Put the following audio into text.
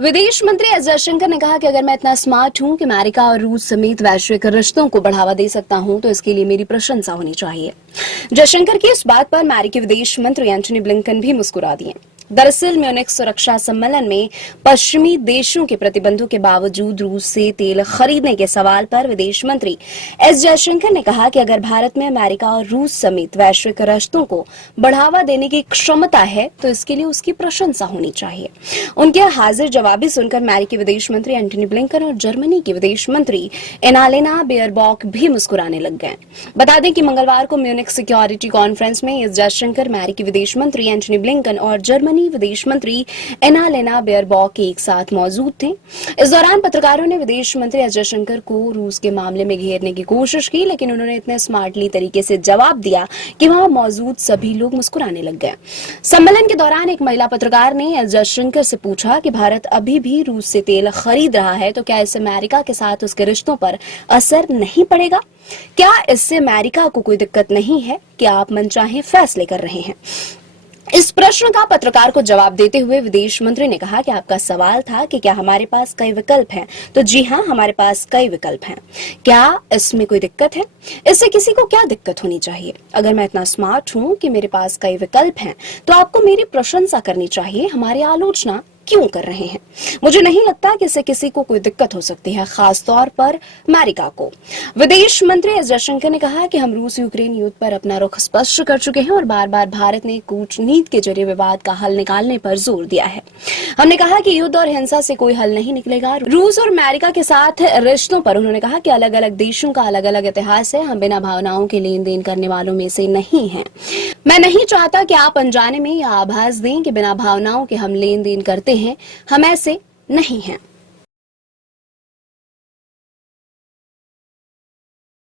विदेश मंत्री एस जयशंकर ने कहा कि अगर मैं इतना स्मार्ट हूं कि अमेरिका और रूस समेत वैश्विक रिश्तों को बढ़ावा दे सकता हूं तो इसके लिए मेरी प्रशंसा होनी चाहिए। जयशंकर की इस बात पर अमेरिकी विदेश मंत्री एंटनी ब्लिंकन भी मुस्कुरा दिए। दरअसल म्यूनिख सुरक्षा सम्मेलन में पश्चिमी देशों के प्रतिबंधों के बावजूद रूस से तेल खरीदने के सवाल पर विदेश मंत्री एस जयशंकर ने कहा कि अगर भारत में अमेरिका और रूस समेत वैश्विक रिश्तों को बढ़ावा देने की क्षमता है तो इसके लिए उसकी प्रशंसा होनी चाहिए। उनके हाजिर जवाबी सुनकर अमेरिकी विदेश मंत्री एंटनी ब्लिंकन और जर्मनी की विदेश मंत्री एनालेना बेयरबॉक भी मुस्कुराने लग गए। बता दें कि मंगलवार को म्यूनिख सिक्योरिटी कॉन्फ्रेंस में एस जयशंकर, अमेरिकी विदेश मंत्री एंटनी ब्लिंकन और जर्मनी विदेश मंत्री एनालेना बेयरबॉक एक साथ मौजूद थे। इस दौरान पत्रकारों ने विदेश मंत्री एस जयशंकर को रूस के मामले में घेरने की कोशिश की, लेकिन उन्होंने इतने स्मार्टली तरीके से जवाब दिया कि वहां मौजूद सभी लोग मुस्कुराने लग गए। सम्मेलन के दौरान एक महिला पत्रकार ने एस जयशंकर से पूछा कि भारत अभी भी रूस से तेल खरीद रहा है तो क्या इससे अमेरिका के साथ उसके रिश्तों पर असर नहीं पड़ेगा? क्या इससे अमेरिका को कोई दिक्कत नहीं है कि आप मनचाहे फैसले कर रहे हैं? इस प्रश्न का पत्रकार को जवाब देते हुए विदेश मंत्री ने कहा कि आपका सवाल था कि क्या हमारे पास कई विकल्प हैं, तो जी हां, हमारे पास कई विकल्प हैं। क्या इसमें कोई दिक्कत है? इससे किसी को क्या दिक्कत होनी चाहिए? अगर मैं इतना स्मार्ट हूं कि मेरे पास कई विकल्प हैं तो आपको मेरी प्रशंसा करनी चाहिए, हमारी आलोचना क्यों कर रहे हैं? मुझे नहीं लगता कि इससे किसी को कोई दिक्कत हो सकती है, खास तौर पर अमेरिका को। विदेश मंत्री एस जयशंकर ने कहा कि हम रूस यूक्रेन युद्ध पर अपना रुख स्पष्ट कर चुके हैं और बार बार भारत ने कूटनीति के जरिए विवाद का हल निकालने पर जोर दिया है। हमने कहा कि युद्ध और हिंसा से कोई हल नहीं निकलेगा। रूस और अमेरिका के साथ रिश्तों पर उन्होंने कहा कि अलग अलग देशों का अलग अलग इतिहास है, हम बिना भावनाओं के लेन देन करने वालों में से नहीं हैं। मैं नहीं चाहता कि आप अनजाने में या आभास दें कि बिना भावनाओं के हम लेन देन करते हैं, हम ऐसे नहीं हैं।